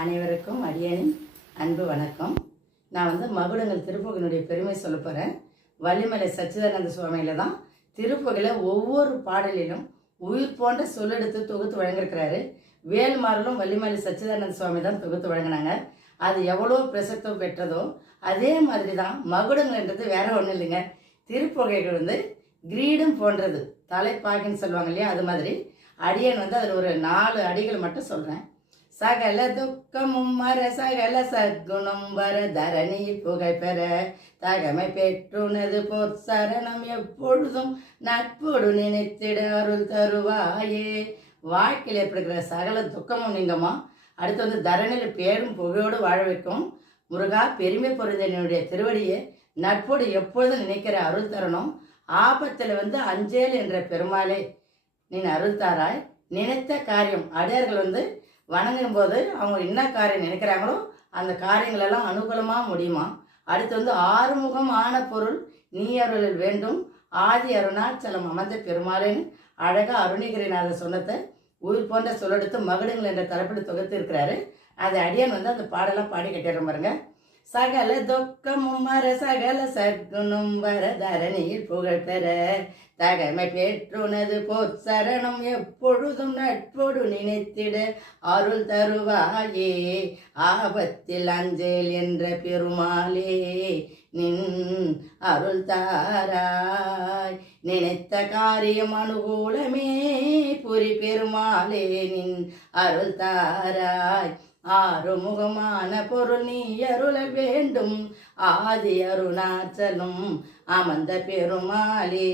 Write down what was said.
அனைவருக்கும் அடியனின் அன்பு வணக்கம். நான் மகுடங்கள் திருப்புகனுடைய பெருமை சொல்ல போகிறேன். வள்ளிமலை சச்சிதானந்த சுவாமியில் தான் திருப்புகழ ஒவ்வொரு பாடலிலும் உயிர் போன்ற சொல்லெடுத்து தொகுத்து வழங்கியிருக்கிறாரு. வேல்மாறலும் வள்ளிமலை சச்சிதானந்த சுவாமி தான் தொகுத்து வழங்கினாங்க. அது எவ்வளோ பிரசித்தம் பெற்றதோ அதே மாதிரி தான் மகுடங்கள்ன்றது வேற ஒன்றும் இல்லைங்க. திருப்புகைகள் கிரீடம் போன்றது, தலைப்பாக்கின்னு சொல்லுவாங்க இல்லையா, அது மாதிரி. அடியன் அதில் ஒரு 4 அடிகள் மட்டும் சொல்கிறேன். சகல துக்கமும் மர சகல சத்குணம் வர தரணியில் புகை பெற தகமை பெற்றுனது பொற்சரணம் எப்பொழுதும் நட்போடு நினைத்திட அருள் தருவாயே. வாழ்க்கையில் ஏற்படுகிற சகல துக்கமும் நீங்கம்மா. அடுத்து தரணியில் பேரும் புகையோடு வாழ வைக்கும் முருகா. பெருமை பொருந்தனுடைய திருவடியை நட்போடு எப்பொழுதும் நினைக்கிற அருள் தரணும். ஆபத்தில் அஞ்சேல் என்ற பெருமாளே நீ அருள் தாராய். நினைத்த காரியம் அடியார்கள் வணங்கும் போது அவங்க என்ன காரியம் நினைக்கிறாங்களோ அந்த காரியங்களெல்லாம் அனுகூலமாக முடியுமா. அடுத்து ஆறுமுகம் ஆன பொருள் நீ அருளில் வேண்டும் ஆதி அருணாச்சலம் அமர்ந்த பெருமாளேன்னு அழகாக அருணிகிரிநாதர் சொன்னதை உயிர் போன்ற சொல்லெடுத்து மகுடங்கள் என்ற தலைப்பில் தொகுத்து இருக்கிறாரு. அதை அடியான் அந்த பாடலாம் பாடி கட்டிடுறோம் பாருங்க. சகல துக்கமும் மர சகல சற்குணம் வர தரணியில் புகழ் பெற தகமை பெற்றுனது பொற்சரணம் எப்பொழுதும் நட்போடு நினைத்திட அருள் தருவாயே. ஆபத்தில் அஞ்சேல் என்ற பெருமாளே நின் அருள் தாராய். நினைத்த காரியம் அனுகூலமே புரி பெருமாளே நின் அருள் தாராய். ஆறுமுகமான பொருள் நீ அருள வேண்டும் ஆதி அருணாச்சலும் அமர்ந்த பெருமாளே.